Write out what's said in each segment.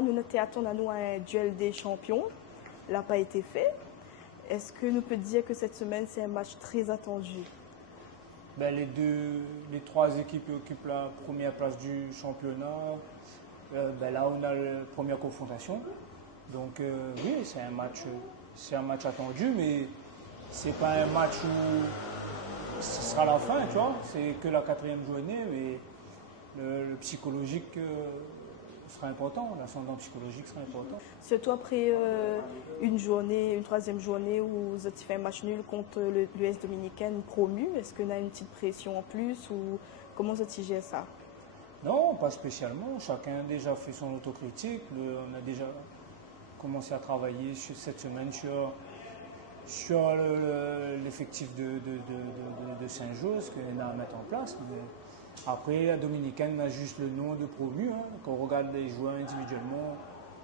championnat, nous attendons à nous un duel des champions. Il n'a pas été fait. Est-ce que nous peut dire que cette semaine, c'est un match très attendu? Ben, les trois équipes qui occupent la première place du championnat. Ben là, on a la première confrontation. Donc oui, c'est un match attendu, mais c'est pas un match où ce sera la fin, tu vois. C'est que la quatrième journée, mais le psychologique sera important, l'ascendant psychologique sera important. Surtout après une troisième journée où vous avez fait un match nul contre l'US Dominicaine promu, est-ce qu'on a une petite pression en plus ou comment vous avez géré ça? Non, pas spécialement. Chacun a déjà fait son autocritique. On a déjà commencé à travailler cette semaine sur l'effectif de Saint-Jean, ce qu'on a à mettre en place. Mais après, la Dominicaine a juste le nom de promu. Hein. Quand on regarde les joueurs individuellement,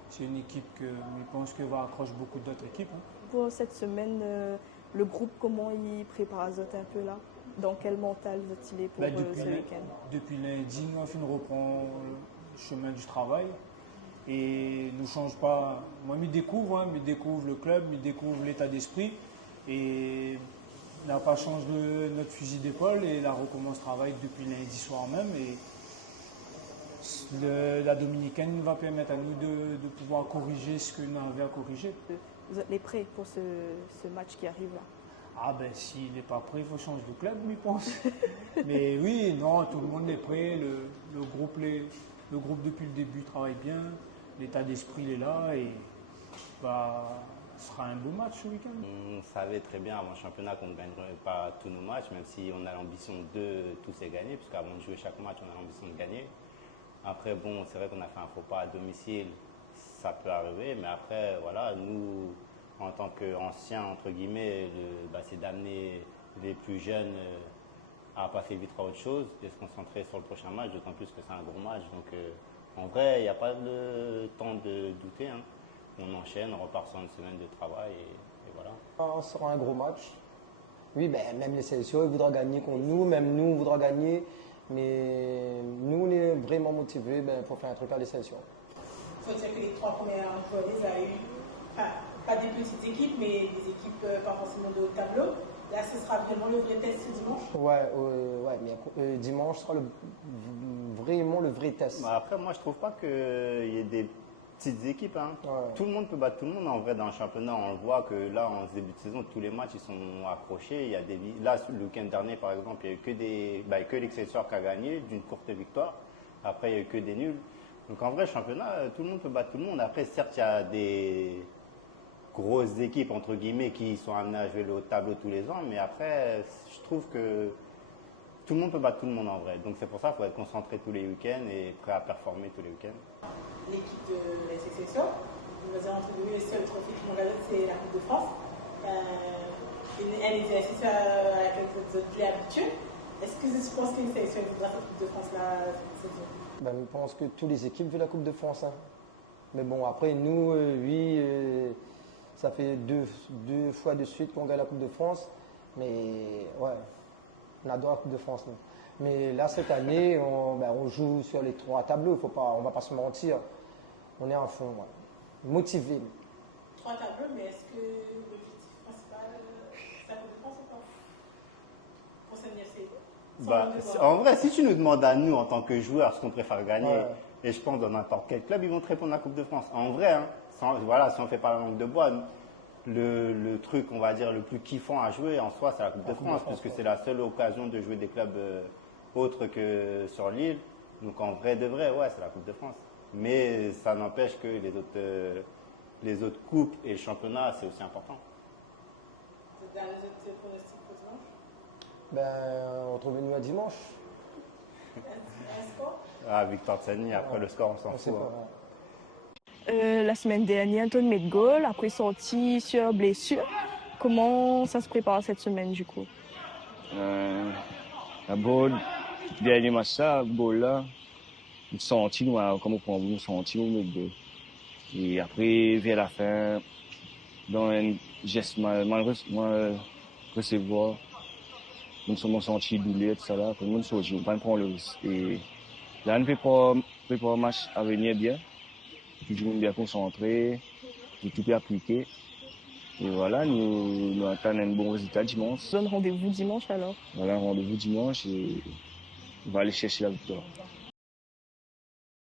c'est une équipe que je pense que va accrocher beaucoup d'autres équipes. Hein. Pour cette semaine, le groupe, comment il prépare un peu là? Dans quel mental vous êtes pour ce week-end? Depuis lundi, nous on reprend le chemin du travail et ne change pas. Moi, je découvre le club, je découvre l'état d'esprit et on n'a pas changé notre fusil d'épaule et là recommence le travail depuis lundi soir même. Et la Dominicaine va permettre à nous de pouvoir corriger ce qu'on avait à corriger. Vous êtes prêts pour ce match qui arrive là? Ah ben s'il n'est pas prêt, il faut changer de club, je pense. Mais oui, non, tout le monde est prêt. Le groupe depuis le début travaille bien. L'état d'esprit est là et ce sera un beau match ce week-end. On savait très bien avant le championnat qu'on ne gagnerait pas tous nos matchs, même si on a l'ambition de tous les gagner, puisqu'avant de jouer chaque match, on a l'ambition de gagner. Après, bon, c'est vrai qu'on a fait un faux pas à domicile, ça peut arriver, mais après, voilà, nous, en tant qu'anciens, entre guillemets, c'est d'amener les plus jeunes à passer vite à autre chose et se concentrer sur le prochain match, d'autant plus que c'est un gros match. Donc, en vrai, il n'y a pas de temps de douter. Hein. On enchaîne, on repart sur une semaine de travail et voilà. Ce sera un gros match. Oui, même les sélections, ils voudront gagner contre nous, même nous, on voudra gagner. Mais nous, on est vraiment motivés pour faire un truc à les sélections. Il faut dire que les trois premières journées, ça a eu pas des petites équipes, mais des équipes pas forcément de haut tableau. Là, ce sera vraiment le vrai test dimanche. Ouais, mais dimanche sera vraiment le vrai test. Après, moi, je trouve pas qu'il y ait des petites équipes. Hein. Ouais. Tout le monde peut battre tout le monde. En vrai, dans le championnat, on le voit que là, en début de saison, tous les matchs, ils sont accrochés. Il y a là, le week-end dernier, par exemple, il n'y a eu que l'Excelsior qui a gagné d'une courte victoire. Après, il n'y a eu que des nuls. Donc, en vrai, championnat, tout le monde peut battre tout le monde. Après, certes, il y a des grosses équipes, entre guillemets, qui sont amenées à jouer le haut tableau tous les ans. Mais après, je trouve que tout le monde peut battre tout le monde en vrai. Donc c'est pour ça qu'il faut être concentré tous les week-ends et prêt à performer tous les week-ends. L'équipe de la SXSO, on va dire entre guillemets, le seul trophée qui m'en c'est la Coupe de France. Elle est exercice à laquelle vous êtes habitués. Est-ce que tu penses qu'une sélection voudra cette Coupe de France-là cette saison? Je pense que toutes les équipes veulent la Coupe de France. Hein. Mais bon, après, nous, oui, ça fait deux fois de suite qu'on gagne la Coupe de France. Mais ouais, on adore la Coupe de France. Nous. Mais là, cette année, on joue sur les trois tableaux. On ne va pas se mentir. On est à fond, ouais. Motivé. Trois tableaux, mais est-ce que l'objectif principal, c'est la Coupe de France ou pas? Pour cette NFC? En vrai, si tu nous demandes à nous, en tant que joueurs, ce qu'on préfère gagner, et je pense dans n'importe quel club, ils vont te répondre à la Coupe de France. En vrai, hein, si on ne fait pas la langue de bois, le truc, on va dire, le plus kiffant à jouer en soi, c'est la Coupe de France, puisque c'est la seule occasion de jouer des clubs autres que sur l'île. Donc en vrai de vrai, ouais, c'est la Coupe de France. Mais ça n'empêche que les autres coupes et le championnat, c'est aussi important. Vous avez les autres pronostics pour dimanche? On trouve nous à dimanche. Un score? Ah, victoire de Sani, après le score, on s'en fout. La semaine dernière, Antoine met de goal, après sorti sur blessure. Comment ça se prépare cette semaine du coup? La balle, dernier match ça, balle là, sorti, comme on prend vous, sorti, on met de goal. Et après, vers la fin, dans un geste malheureusement recevoir, nous sommes sortis douleur, tout ça là, tout le monde sorti, on va prendre le risque. Et là, on prépare un match à venir bien. toujours bien concentré, j'ai tout appliqué. Et voilà, nous attendons un bon résultat dimanche. On donne rendez-vous dimanche alors. Voilà, rendez-vous dimanche et on va aller chercher la victoire.